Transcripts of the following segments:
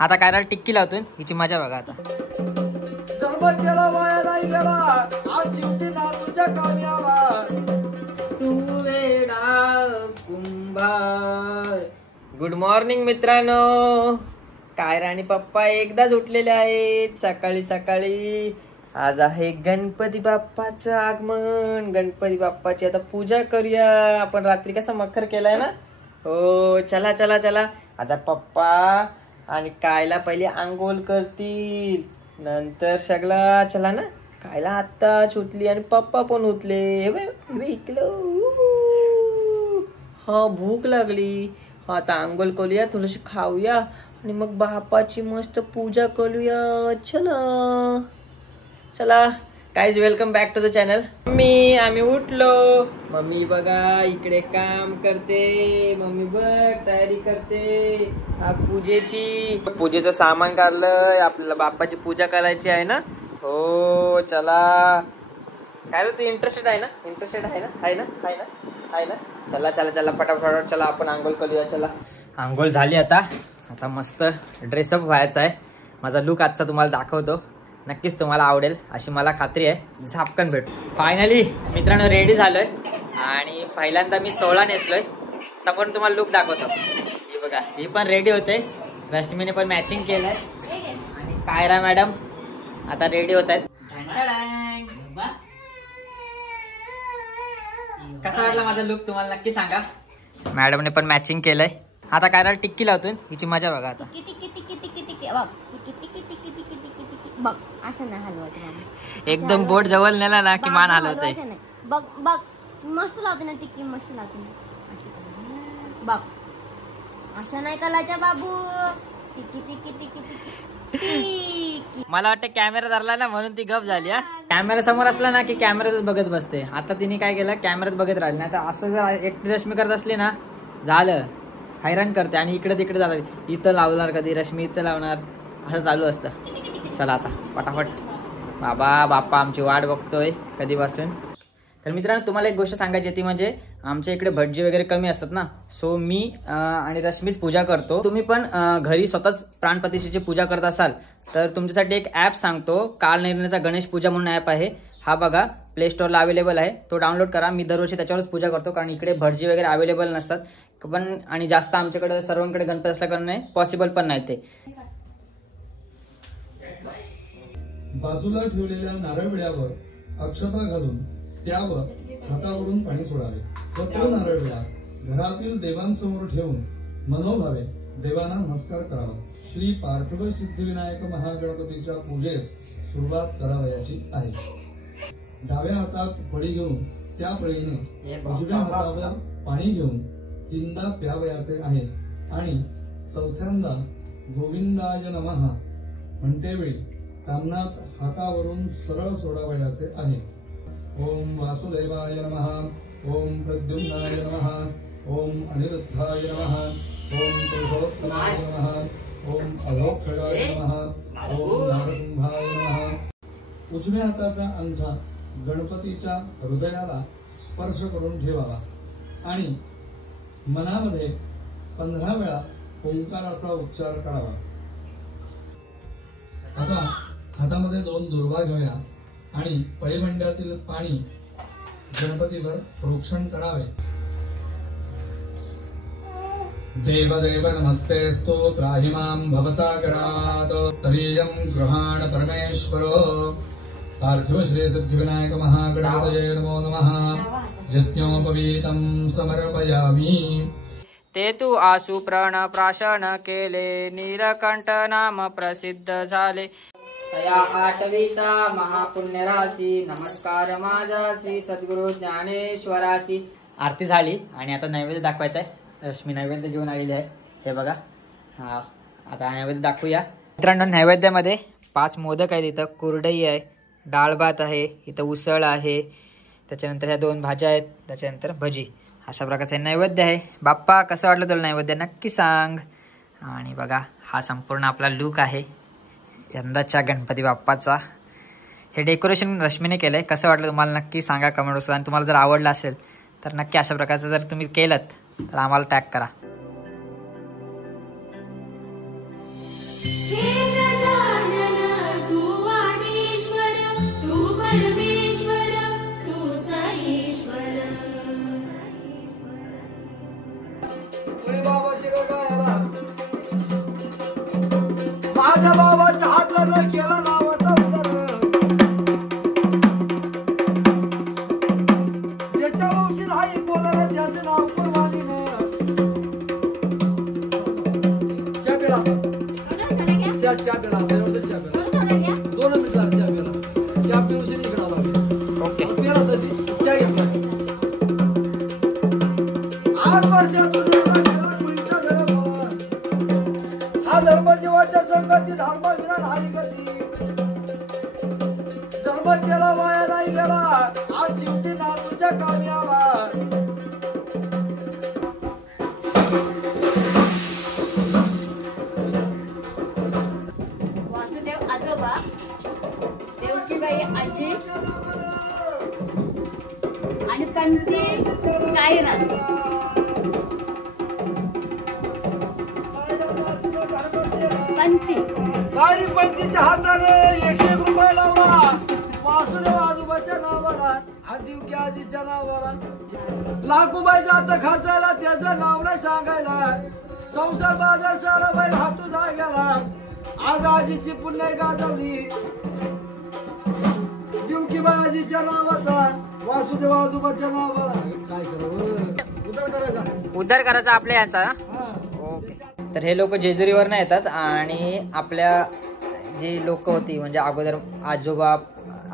आता काय टिक्की लावतो, हिची मजा बघा आता. गुड मॉर्निंग मित्रांनो. कायरा आणि पप्पा एकदाच उठलेले आहेत सकाळी सकाळी. आज आहे गणपती बाप्पाचं आगमन. गणपती बाप्पाची आता पूजा करूया. आपण रात्री कसा मखर केलाय ना. हो चला चला चला. आता पप्पा आणि कायला पहिले आंघोळ करतील, नंतर सगळा चला ना. कायला आत्ता उठली आणि पप्पा पण उठले. इकलं हा भूक लागली. आता आंघोळ करूया, थोडीशी खाऊया आणि मग बाप्पाची मस्त पूजा करूया. चला चला guys, welcome back to the channel. आम्ही उठलो. मम्मी बघा इकडे काम करते. मम्मी बघ तयारी करते पूजेचं सामान काढलंय. आपल्याला बाप्पाची पूजा करायची आहे ना. हो चला. काय रे तू इंटरेस्टेड आहे ना? इंटरेस्टेड आहे ना? आहे ना? आहे ना? आहे ना? चला चला चला फटाफट चला आपण आंघोळ करूया. चला आंघोळ झाली. आता मस्त ड्रेसअप व्हायचा आहे. माझा लुक आजचा तुम्हाला दाखवतो. नक्कीच तुम्हाला आवडेल अशी मला खात्री आहे. झापकन भेट. फायनली मित्रांनो रेडी झालोय आणि पहिल्यांदा मी 16 नेसलोय. समोरून तुम्हाला लुक दाखवतो. ही बघा, ही पण रेडी होते. रश्मीने पण मॅचिंग केलंय आणि कायरा मॅडम आता रेडी होत आहेत. कसा वाटला माझा लुक तुम्हाला नक्की सांगा. मॅडमने पण मॅचिंग केलंय. आता कायरा टिक्की लावतो, हिची मजा बघा आता. बघ असं नाही हलवत. एकदम बोट जवळ नेला ना की मान हलवतय. बघ बघ मस्त लावते ना टिक्की, मस्त लावते ना. बघ असं नाही करायचं बाबू. टिक्की टिक्की टिक्की टिक्की. मला वाटतं कॅमेरा धरला ना म्हणून ती गप झाली. कॅमेरा समोर असला ना की कॅमेऱ्यातच बघत बसते. आता तिने काय केलं, कॅमेऱ्यात बघत राहिली. नाही तर असं जर एकटी रश्मी करत असली ना झालं, हैराण करते. आणि इकडे तिकडे जातात. इथं लावणार कधी रश्मी, इथं लावणार, असं चालू असतं. चला आता पटापट. बाप्पा आमची वाट बघतोय कधीपासून. तर मित्रांनो तुम्हाला एक गोष्ट सांगायची ती म्हणजे आमच्या इकडे भटजी वगैरे कमी असतात ना. सो मी आणि रश्मीच पूजा करतो. तुम्ही पण घरी स्वतःच प्राणप्रतिष्ठेची पूजा करत असाल तर तुमच्यासाठी एक ॲप सांगतो. कालनिर्णयचा गणेश पूजा म्हणून ॲप आहे. हा बघा प्ले स्टोरला अवेलेबल आहे. तो डाउनलोड करा. मी दरवर्षी त्याच्यावरच पूजा करतो कारण इकडे भटजी वगैरे अवेलेबल नसतात पण. आणि जास्त आमच्याकडे सर्वांकडे गणपती असल्याकारणे पॉसिबल पण नाही ते. बाजूला ठेवलेल्या नारळ विड्यावर अक्षता घालून त्यावर हातावरून पाणी सोडावे व तो नारळ विडा घरातील देवांसमोर ठेवून मनोभावे देवांना नमस्कार करावा. श्री पार्थिव सिद्धिविनायक महागणपतीच्या पूजेस सुरुवात करावयाची आहे. डाव्या हातात पळी घेऊन त्या पळीने उजव्या हातावर पाणी घेऊन 3दा प्यावयाचे आहे आणि चौथ्यांदा गोविंदाय नमः म्हणतेवेळी कामनात हातावरून सरळ सोडावयाचे आहे. ओम वासुदेवाय नमः. ओम प्रद्युम्नाय नमः. ओम अनिरुद्धाय नमः. ओम पुरुषोत्तमाय नमः. ओम अधोक्षजाय नमः. ओम नारसिंहाय नमः. उजव्या हाताचा अंगठा गणपतीच्या हृदयाला स्पर्श करून ठेवावा आणि मनामध्ये 15 वेळा ओंकाराचा उच्चार करावा. आता हातामध्ये 2 दुर्वा घ्याव्या आणि पळीभांड्यातील पाणी गणपतीवर प्रोक्षण करावे. देवदेव नमस्तेस्तु त्राहि मां भवसागरात् तदीयं गृहाण परमेश्वरो. पार्थिव श्री सिद्धिविनायक महागणपतये नमो नमः. यज्ञोपवीतं समर्पयामि. ते तू आसु प्राशन केले, नीलकंठ नाम प्रसिद्ध झाले. या 8वीचा महापुण्य राशी, नमस्कार माझा श्री सद्गुरु ज्ञानेश्वराशी. आरती झाली आणि आता नैवेद्य दाखवायचा आहे. रश्मी नैवेद्य घेऊन आलेली आहे. हे बघा. हा आता नैवेद्य दाखवूया. मित्रांनो नैवेद्यामध्ये 5 मोदक आहेत. इथं कुरडई आहे, डाळ भात आहे, इथं उसळ आहे, त्याच्यानंतर ह्या 2 भाज्या आहेत, त्याच्यानंतर भजी. अशा प्रकारचे नैवेद्य आहे. बाप्पा कसं वाटलं तुला नैवेद्य नक्की सांग. आणि बघा हा संपूर्ण आपला लुक आहे यंदाच्या गणपती बाप्पाचा. हे डेकोरेशन रश्मीने केलंय. कसं वाटलं तुम्हाला नक्की सांगा कमेंट बॉक्सला. आणि तुम्हाला जर आवडलं असेल तर नक्की अशा प्रकारचं जर तुम्ही केलं तर आम्हाला टॅग करा. तुळी बाबाची गायाला माझ्या बाबाच्या हातानं केला नावाचा उदर ज्याच्या वंशी नाही कोणाला त्याचं नाव कुर्बानीनं चहा पेला चहा पेला चहा पेला 2 मिनिटं चहा पेला चहा पिऊशी इकडे आला ओके पेलासाठी चहा घेतला आजवरच्या तुझ्या केला कुळीचा धर्म हा धर्म जीवाच्या संगती धर्म विना नाही गती धर्म केला वाया नाही गेला आज शेवटी ना तुझ्या कामी आला वासुदेव आजोबा देवकीबाई आजी आणि पंती कायरा पंती गाडी पंतीच्या हाताने 101 रुपये लावला वासुदेव आजोबाच्या नावाला आदिवकी आजीच्या नावाला लाखोबाईचा आता खर्चायला त्याचं नाव नाही सांगायला संसार बाजार सारा बाई हातू जाग्याला आज आजीची पुण्य गाजवली दिवकीबाई आजीच्या नावाचा वासुदेव आजोबाच्या नावाला काय करावं उद्धार करायचा आपल्या यांचा. हा. ओके. तर हे लोक जेजुरीवर नाही येतात आणि आपल्या जी लोक होती म्हणजे अगोदर आजोबा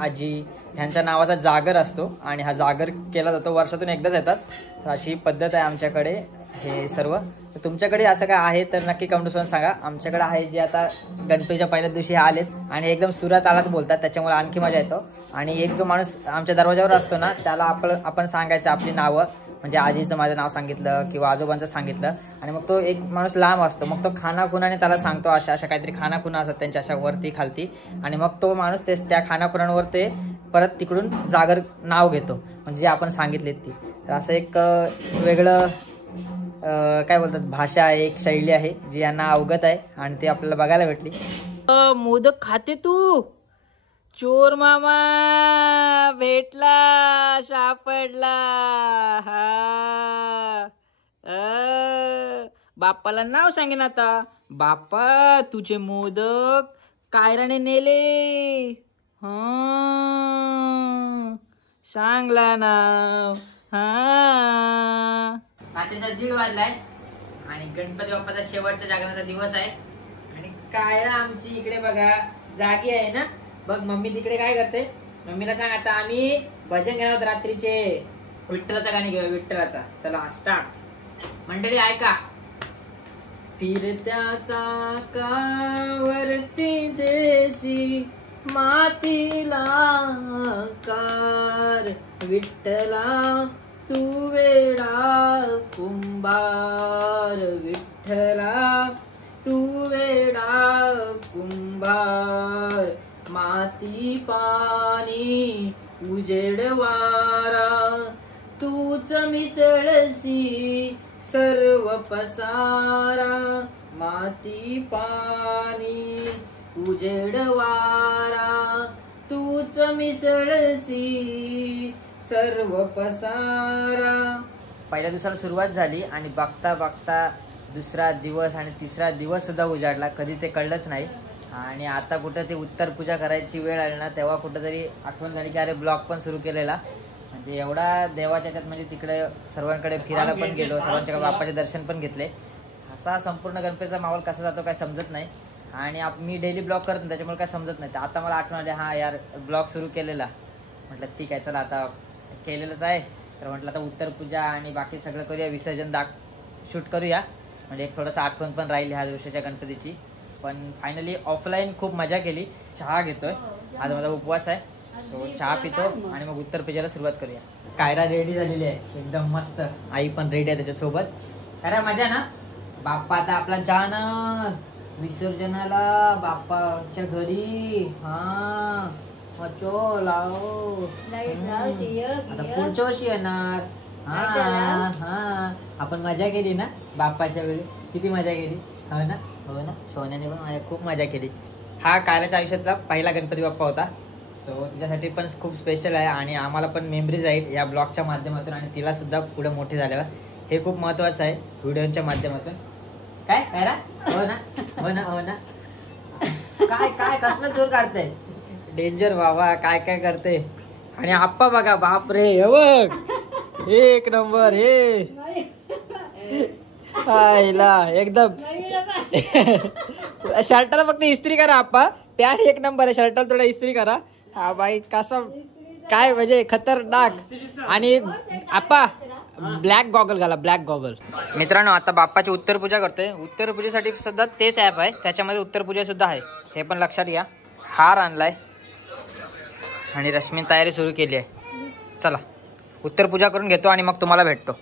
आजी ह्यांच्या नावाचा जागर असतो आणि हा जागर केला जातो वर्षातून एकदाच येतात. तर अशी पद्धत आहे आमच्याकडे हे सर्व. तर तुमच्याकडे असं काय आहे तर नक्की कमेंट करून सांगा. आमच्याकडे आहे जे आता गणपतीच्या पहिल्या दिवशी आलेत आणि एकदम सुरात आलात बोलतात त्याच्यामुळे आणखी मजा येतो. आणि एक जो माणूस आमच्या दरवाजावर असतो ना त्याला आपण सांगायचं आपली नावं म्हणजे आजीचं माझं नाव सांगितलं किंवा आजोबांचं सांगितलं आणि मग तो एक माणूस लांब असतो मग तो खानाखुनाने त्याला सांगतो अशा अशा काहीतरी खानाखुना असतात त्यांच्या अशा वरती खालती आणि मग तो माणूस त्या खानाखुनांवर ते परत तिकडून जागर नाव घेतो म्हणजे आपण सांगितलेत ती. तर असं एक वेगळं काय बोलतात भाषा आहे एक शैली आहे जी यांना अवगत आहे आणि ती आपल्याला बघायला भेटली. मोदक खाते तू चोर मामा भेटला सापडला. बाप्पाला नाव सांगेन आता बाप्पा तुझे मोदक कायराने नेले. सांगला नाव. रात्रीचा 1:30 वाजलाय आणि गणपती बाप्पाचा शेवटचा जागरणाचा दिवस आहे आणि कायरा आमची इकडे बघा जागी आहे ना. बघ मम्मी तिकडे काय करते मम्मीला सांग आता आम्ही भजन घेणार आहोत रात्रीचे विठ्ठलाचं गाणी घेऊया विठ्ठलाचा. चला स्टार्ट मंडळी ऐका. फिरत्या चाकावरती देसी मातीला कार विठ्ठला तू वेडा कुंभार विठ्ठला तू वेडा कुंभार माती पाणी उजेड वारा तूच मिसळसी सर्व पसारा माती पाणी उजेड वारा तूच मिसळसी सर्व पसारा. पहिल्या दिवसाला सुरुवात झाली आणि बघता बघता दुसरा दिवस आणि तिसरा दिवस सुद्धा उजाडला. कधी ते कळलंच नाही आणि आता कुठं ते उत्तर पूजा करायची वेळ आली ना तेव्हा कुठंतरी आठवण झाली की अरे ब्लॉग पण सुरू केलेला म्हणजे एवढा देवाच्या याच्यात म्हणजे तिकडे सर्वांकडे फिरायला पण गेलो सर्वांच्या बाप्पाचे दर्शन पण घेतले. असा संपूर्ण गणपतीचा माहोल कसा जातो काय समजत नाही आणि मी डेली ब्लॉग करत नाही त्याच्यामुळे काय समजत नाही. तर आता मला आठवण आली हा यार ब्लॉग सुरू केलेला म्हटलं ठीक आहे चला आता केलेलंच आहे तर म्हटलं आता उत्तर पूजा आणि बाकी सगळं करूया विसर्जन शूट करूया म्हणजे एक थोडंसं आठवण पण राहील ह्या दिवसाच्या गणपतीची. पण फायनली ऑफलाईन खूप मजा केली. चहा घेतोय आज माझा उपवास आहे सो चहा पितो आणि मग उत्तर पूजेला सुरुवात करूया. कायरा रेडी झालेली आहे एकदम मस्त. आई पण रेडी आहे त्याच्यासोबत. अरे मजा ना. बाप्पा आता आपला जाणार विसर्जनाला बाप्पाच्या घरी. हा मचो लाव आता पुढच्या वर्षी येणार. हा आपण मजा केली ना बाप्पाच्या वेळी किती मजा केली हो ना. हो ना सोन्याने पण माझ्या खूप मजा केली. हा कायराच्या आयुष्यातला पहिला गणपती बाप्पा होता सो तिच्यासाठी पण खूप स्पेशल आहे आणि आम्हाला पण मेमरीज आहेत या ब्लॉगच्या माध्यमातून आणि तिला सुद्धा पुढे मोठी झाल्यावर हे खूप महत्वाचं आहे व्हिडिओच्या माध्यमातून. काय काय रा? हो ना हो ना हो ना. काय काय कसलं जोर काढतंय डेंजर बाबा. काय काय करते. आणि आप्पा बघा बाप रे. हे बघ एक नंबर. हे आईला एकदम. शर्टाला फक्त इस्त्री करा आप्पा. पॅन्ट एक नंबर आहे. शर्टाला थोडा इस्त्री करा. हा बाई कसा काय म्हणजे खतरनाक. आणि आप्पा ब्लॅक गॉगल घाला. Black goggle. मित्रांनो आता बाप्पाची उत्तर पूजा करतोय. उत्तर पूजेसाठी सुद्धा तेच ऍप आहे. त्याच्यामध्ये उत्तर पूजा सुद्धा आहे. हे पण लक्षात घ्या. हार आणलाय आणि रश्मी तयारी सुरू केली आहे. चला उत्तर पूजा करून घेतो आणि मग तुम्हाला भेटतो.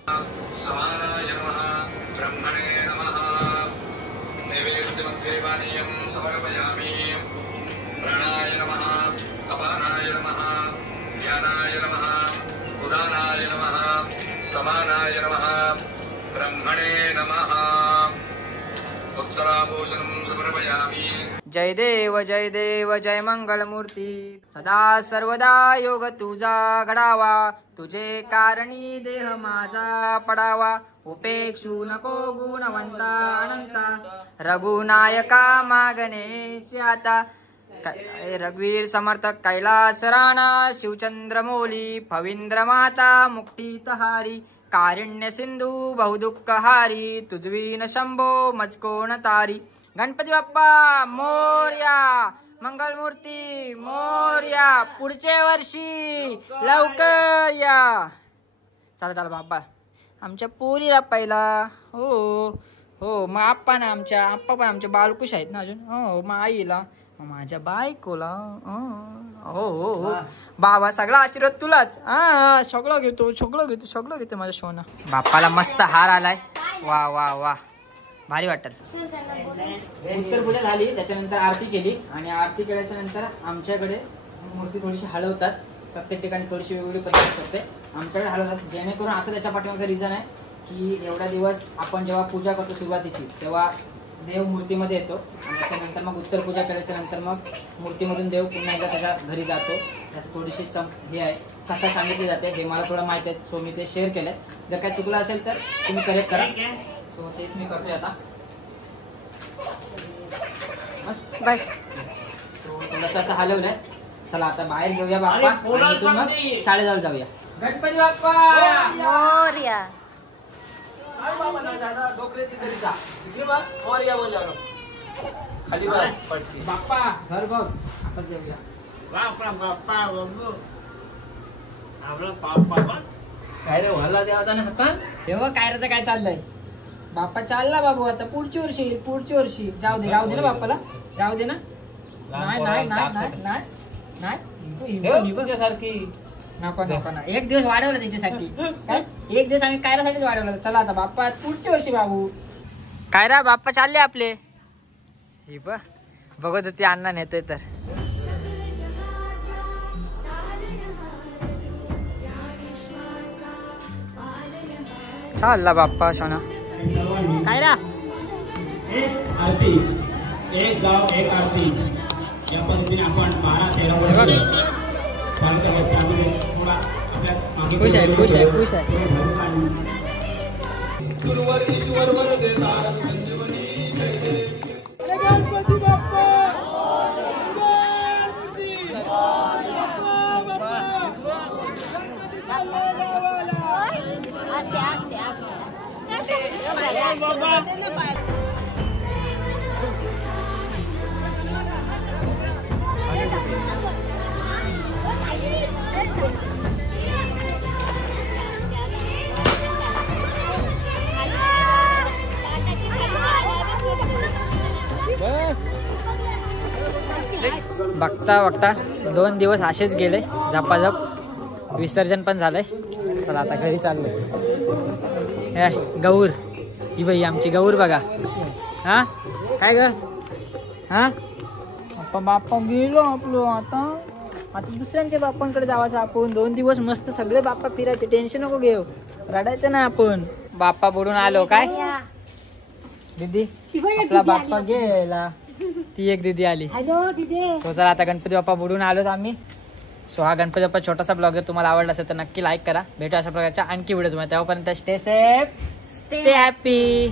जय देव जय देव जय मंगल मूर्ती. सदा सर्वदा योग तुझा घडावा. तुझे कारणी देह माझा पडावा. उपेक्षू नको गुणवंता अनंता. रघुनायका मागणे आता. रघुवीर समर्थक कैलास राणा. शिवचंद्र मोली फवींद्र माता मुक्तितहारी. कारुण्य सिंधू बहुदुःखहारी. तुझवीन शंभो मजकोण तारी. गणपती बाप्पा मोरया. मंगलमूर्ती मोरया. पुढच्या वर्षी लवकर या. चला चला बाप्पा आमच्या पोरीला पहिला. हो हो मग आप्पा ना आमच्या आप्पा पण आमच्या बालकुश आहेत ना अजून. हो मग आईला माझ्या बायकोला. हो हो हो बाबा सगळा आशीर्वाद तुलाच. हा सगळं घेतो सगळं घेतो सगळं घेतो माझ्या सोना. बाप्पाला मस्त हार आलाय. वा वा वा भारी वाटत. उत्तर पूजा झाली. त्याच्यानंतर आरती केली आणि आरती केल्याच्या नंतर आमच्याकडे मूर्ती थोडीशी हलवतात. प्रत्येक ठिकाणी थोडीशी वेगवेगळी पद्धत असते. आमच्याकडे हलवतात जेणेकरून असं त्याच्या पाठीमागचं रिझन आहे की एवढा दिवस आपण जेव्हा पूजा करतो सुरुवातीची तेव्हा देव मूर्तीमध्ये येतो आणि त्याच्यानंतर मग उत्तर पूजा केल्याच्या नंतर मग मूर्तीमधून देव पुन्हा एकदा त्याच्या घरी जातो. त्याची थोडीशी हे आहे कथा सांगितली जाते. हे मला थोडं माहिती आहे सो मी ते शेअर केलंय. जर काय चुकलं असेल तर तुम्ही करेक्ट करा. सो तेच मी करतोय आता. बस थोडंसं असं हलवलंय. चला आता बाहेर जाऊया बाप्पा. मग शाळेजवळ जाऊया. गणपती बाप्पा मोरया. बाप्पा घर बघ असं जेवूया. काय रे व्हायला द्या होता ना तेव्हा कायराचं काय चाललंय. बाप्पा चालला बाबू आता पुढची वर्षी. पुढची वर्षी जाऊ दे ना बाप्पाला. जाऊ दे ना. नाही नाही नाही नाही नाही सारखी नको नको ना. एक दिवस वाढवलं त्याच्यासाठी. काय एक दिवस आम्ही कायरासाठीच वाढवलं. चला आता बाप्पा पुढच्या वर्षी बाबू. कायरा बाप्पा चालले आपले. हे बघत होती अण्णा नेतोय तर. चालला बाप्पा सोना. कायरा एक आरती एक गाव एक आरती या पद्धतीने आपण 12-13 वर्ष खुश आहे खुश आहे खुश आहे. बघता बघता 2 दिवस असेच गेले झपाझप. विसर्जन पण झालंय. चला आता घरी चाललोय. गौर ही बाई आमची गौर बघा. हा काय ग हा बाप्पा गेलो आपलं. आता दुसऱ्यांच्या बाप्पांकडे जावायचं आपण. 2 दिवस मस्त सगळे बाप्पा फिरायचे. टेन्शन नको घेऊ. रडायचं ना आपण. बाप्पा बुडून आलो काय दीदी. आपला बाप्पा गेला. ती एक दीदी आली. हॅलो दीदी. सो चला आता गणपती बाप्पा बुडून आलोत आम्ही. सो हा गणपती बाप्पा छोटासा ब्लॉग जर तुम्हाला आवडला असेल तर नक्की लाईक करा. भेटू अशा प्रकारच्या आणखी व्हिडिओज मध्ये. तेव्हापर्यंत स्टे सेफ, स्टे हॅपी.